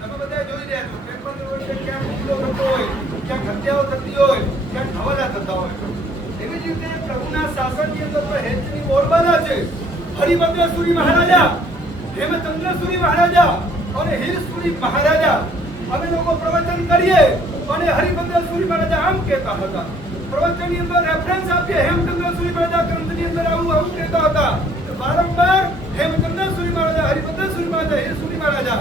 તમે બધા જોઈ રહ્યા છો કે 15 વર્ષે ક્યાંક હુમલો થતો હોય, ક્યાંક હત્યાઓ થતી હોય, ક્યાંક હવાલા થતા હોય. એવી જ રીતે પ્રભુના શાસનની અંદર તો હેતની બોલબાલા છે. હરિભદ્ર સુરી મહારાજા, હેમચંદ્ર સુરી મહારાજા અને હીર સુરી મહારાજા, અમે લોકો પ્રવચન કરીએ અને હરિભદ્ર સુરી મહારાજા આમ કહેતા હતા. પ્રવચનની અંદર રેફરન્સ આપીએ હેમચંદ્ર સુરી મહારાજા ગ્રંથની અંદર આવું કહેતા હતા. વારંવાર હેમચંદ્ર સુરી મહારાજા, હરિભદ્ર સુરી મહારાજા, હીર સુરી મહારાજા.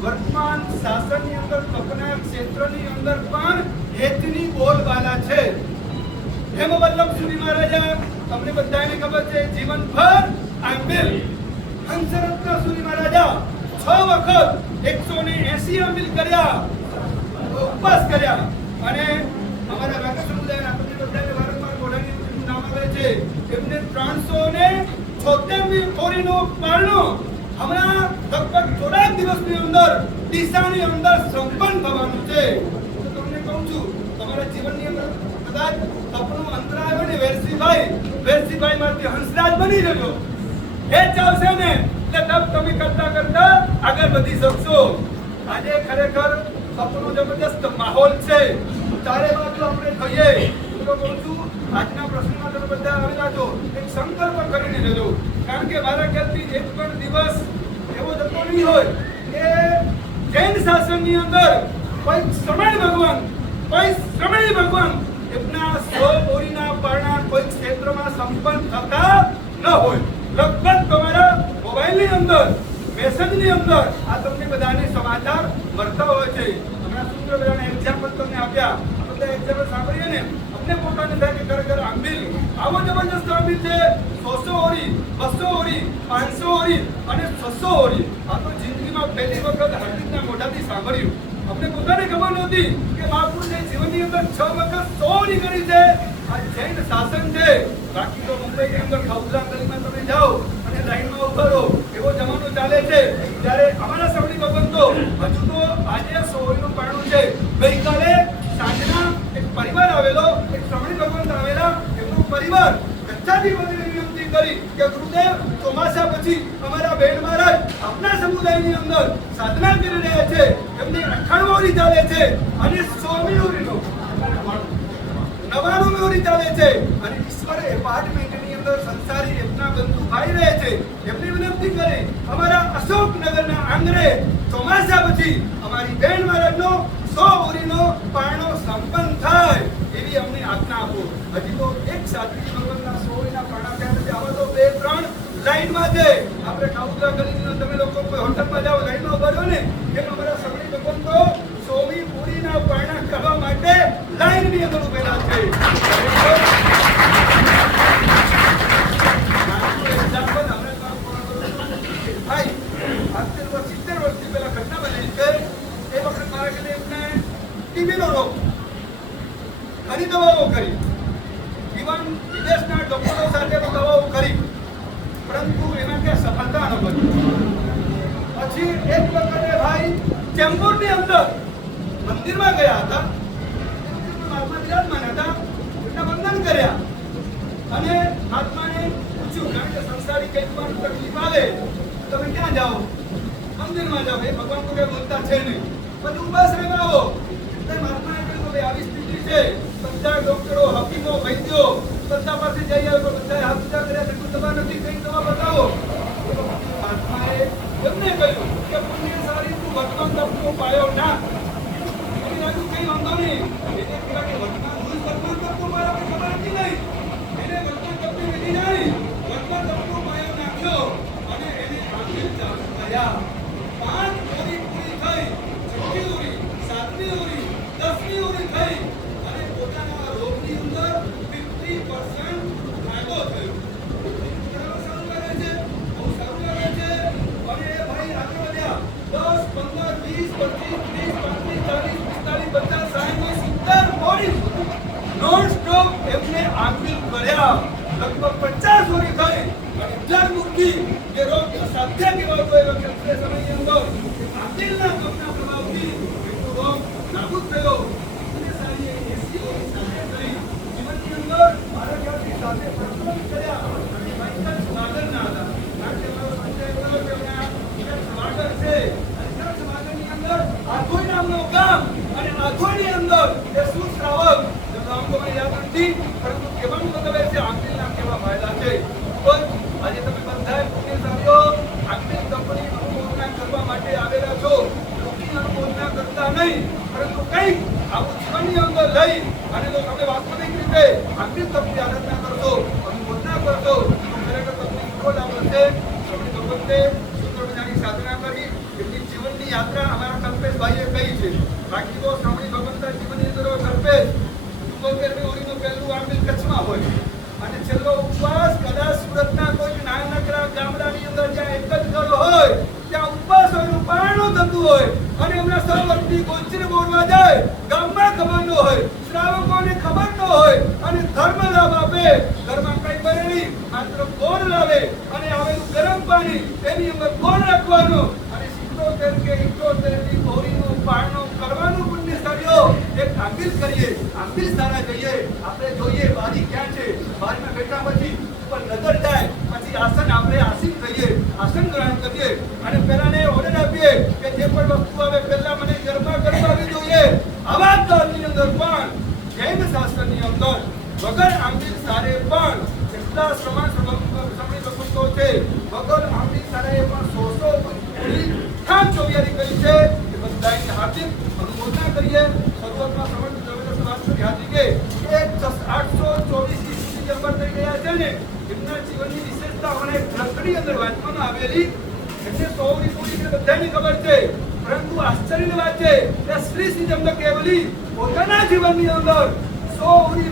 વર્તમાન શાસનની અંદર કપના ક્ષેત્રની અંદર પણ હેતની બોલબાલા છે. હેમવલ્લભ સુરી મહારાજા, તમને બધાને ખબર છે, જીવનભર આંબેલ. હંસરત્ન સુરી મહારાજા 6 વખત 180 આંબેલ કર્યા, ઉપવાસ કર્યા. અને અમારા વાઘા સમુદાયના આપણને બધાને વારંવાર ઘોડાની નામ આવે છે. એમને 376મી કોરીનો પારણો હમણાં લગભગ થોડાક દિવસની અંદર ડીસાની અંદર સંપન્ન થવાનું છે. તો તમને કહું છું, તમારા જીવનની અંદર કદાચ સપનું અંતરાય હોય ને, વેરસીભાઈ માંથી હંસરાજ બની જજો. એ ચાલશે ને એટલે તબ તમે કરતા કરતા આગળ વધી શકશો. આજે ખરેખર સપનો જબરદસ્ત માહોલ છે. ચારે બાજુ આપણે થઈએ. તો કહું છું, આજના પ્રશ્નમાં તમે બધા આવેલા છો, એક સંકલ્પ કરીને જજો. કારણ કે મારા ખ્યાલથી એક પણ દિવસ એવો જતો નહીં હોય કે જૈન શાસનની અંદર કોઈ શ્રમણ ભગવાન એમના 100 ઓરીના પારણા કોઈ ક્ષેત્રમાં સંપન્ન થતા ન હોય. લગભગ તમારા મોબાઈલની અંદર, મેસેજની અંદર આ તમને બધાને સમાચાર મળતા હોય છે. હમણાં સૂત્ર બધાના એક્ઝામ્પલ તમને આપ્યા. બધા એક્ઝામ્પલ સાંભળીએ ને અમને પોતાને થાય કે ખરેખર આંબેલ આવો જબરજસ્ત આંબેલ છે. 100 ઓરી, 200 ઓરી, 500 ઓરી અને 600 ઓરી. આ તો જિંદગીમાં પહેલી વખત હાર્દિકના મોઢાથી સાંભળ્યું. અમને પોતાને ખબર નહોતી કે મહાપુરુષે જીવનની અંદર 6 વખત 100 ઓરી કરી છે. આ જૈન શાસન છે. બાકી તો મુંબઈની અંદર ખાઉલા ગલીમાં તમે જાઓ અને લાઈનમાં ઉભા રહો, એવો જમાનો ચાલે છે. ત્યારે અમારા સવડી ભગવાન તો હજુ તો આજે 100 ઓરીનું પારણું છે. ગઈકાલે સાંજના એક પરિવાર આવેલો, એક શ્રમણી ભગવાન આવેલા, એમનો પરિવાર ગચ્છાથી બદલીને વિનંતી કરી કે ગુરુદેવ, ચોમાસા પછી અમારા બેન મહારાજ આપના સમુદાયની અંદર સાધના કરી રહ્યા છે. એમની 98 ઓરી ચાલે છે અને 100મી ઓરીનો 99મી ઓરી ચાલે છે. અને ઈશ્વર એપાર્ટમેન્ટની અંદર સંસારી એમના બંધુ ભાઈ રહે છે. એમની વિનંતી કરી અમારા અશોકનગરના આંગણે ચોમાસા પછી અમારી બેન મહારાજનો 100 ઓરીનો પારણો સંપન્ન થાય એવી અમને આજ્ઞા આપો. હજી તો એક સાધ્વી ભગવાનના 100 ઓરીના પારણા થયા નથી. આવા તો 2-3 લાઈનમાં છે. આપણે ખાઉલા ગલીની તમે લોકો કોઈ હોટલમાં જાઓ, લાઈનમાં ઉભા રહો ને, એમ અમારા સવડી ભગવાન તો 100મી ઓરીના પારણા કરવા માટે લાઈનની અંદર ઉભેલા છે. ભાઈ 70 વર્ષથી પહેલા ઘટના બની છે. એ વખત મારા ઘરે એમને ટીબીનો રોગ, ઘણી દવાઓ કરી, ઇવન વિદેશના ડોક્ટરો સાથે દવાઓ કરી, પરંતુ એમાં ક્યાં સફળતા ન મળી. પછી એક વખતે ભાઈ ચેમ્બુરની અંદર મંદિરમાં ગયા હતા. મહાત્મા બિરાજમાન હતા. એમના વંદન કર્યા અને મહાત્માને પૂછ્યું, કારણ કે સંસારી કંઈક પણ તકલીફ આવે તમે ક્યાં જાઓ? મંદિરમાં જાઓ. એ ભગવાન તો કઈ બોલતા છે નહીં. પછી ઉપાશ્રયમાં આવો. મહાત્માએ કહ્યું કે આવી સ્થિતિ છે, બધા ડોક્ટરો, હકીમો, વૈદ્યો બધા પાસે જઈ આવ્યો, પણ બધાએ હાથ ઊંચા કર્યા, કોઈ દવા નથી, કઈ દવા બતાવો. મહાત્માએ એમને કહ્યું કે પુણ્યશાળી તું વર્તમાન તપનો પાયો ના. એની લાગુ કઈ વાંધો નહીં. એને કહેવાય કે વર્તમાન તપનો પાયો ખબર હતી નહીં. એને વર્તમાન તપની વિધિ જાણી, વર્તમાન તપનો પાયો નાખ્યો અને એને આંબેલ ચાલુ કર્યા. 5 ઓરી પૂરી થઈ, 6મી ઓરી, 7મી ઓરી, 10મી ઓરી થઈ અને પોતાના રોગની અંદર 50% ફાયદો થયો. સારું લાગે છે, બહુ સારું લાગે છે. અને એ ભાઈ આગળ વધ્યા. 10, 15, 20, 25, 30, 35, 40, 45, 50, 60, 70 ઓરી નોન સ્ટોપ એમને આંબેલ કર્યા. લગભગ 50 ઓરી થઈ અને એટલા મૂકી કે રોગ સાધ્ય કહેવાતો એ વખતે સમયની અંદર આંબેલના કપના પ્રભાવથી એમનો રોગ નાબૂદ થયો. અને સારી 80 ઓરી સાથે થઈ. જીવનની અંદર મારા ખ્યાલથી સાથે પ્રકૃતિ કર્યા અને ભાઈ સ્વાગતના હતા. કારણ કે મારો સંજય બોલો કે એમના સ્વાગત છે. અને સ્વાગતની અંદર થઈ અને જો તમે વાસ્તવિક રીતે આંતરિક તપની આરાધના કરશો, અનુમોદના કરશો, તો ખરેખર તમને ઈશ્વર લાભ મળશે. શ્રમણી ભગવંતે સુંદર મજાની સાધના કરી. એમની જીવનની યાત્રા અમારા કલ્પેશભાઈએ કહી છે. બાકી તો શ્રમણી ભગવંતના જીવનની અંદર કલ્પેશ 74મી ઓળીનું પહેલું આંબિલ કચ્છમાં હોય અને છેલ્લો ઉપવાસ કદાચ સુરતના કોઈ નાનકડા ગામડાની અંદર જ્યાં એક જ ઘર હોય ત્યાં ઉપવાસ હોય, પારણો થતું હોય અને એમના સહવર્તી ગોચરી બોલવા જાય, ગામમાં ખબર ન હોય, શ્રાવકોને ખબર ન હોય અને ધર્મ લાભ આપે. ઘરમાં કઈ બને નહીં, માત્ર ગોળ લાવે અને આવેલું ગરમ પાણી એની અંદર ગોળ રાખવાનું અને 77 કે 78ની ગોળીનું પારણું કરવાનું પુણ્ય કર્યો. એક આંબિલ કરીએ, આંબિલ સારા જઈએ, આપણે જોઈએ બારી ક્યાં છે, બારીમાં બેઠા પછી ઉપર નજર જાય, પછી આસન આપણે આસીન થઈએ, આસન ગ્રહણ કરીએ અને પહેલાને ઓર્ડર આપીએ કે જે પણ વસ્તુ આવે પહેલા મને ગરબા કરવાની જોઈએ. આવા કાળની અંદર પણ જૈન શાસ્ત્રની અંદર વગર આંબિલ સારે પણ કેટલા સમય ભગવંતો છે, વગર આંબિલ સારે પણ 100 ચોવિયારી કરી છે. એ બધાની હાર્દિક અનુમોદના કરીએ. શરૂઆતમાં સમર્થ દ્રવ્ય સમાજની હાજરી કે 824 નંબર થઈ ગયા છે ને, એમના જીવનની વિશેષતા મને ગ્રંથની અંદર વાંચવામાં આવેલી. એમને 100ની પૂરી કે બધાની ખબર છે, પરંતુ આશ્ચર્યની વાત છે કે શ્રી શ્રી જમદગ્નિ કેવલી પોતાના જીવનની અંદર 100ની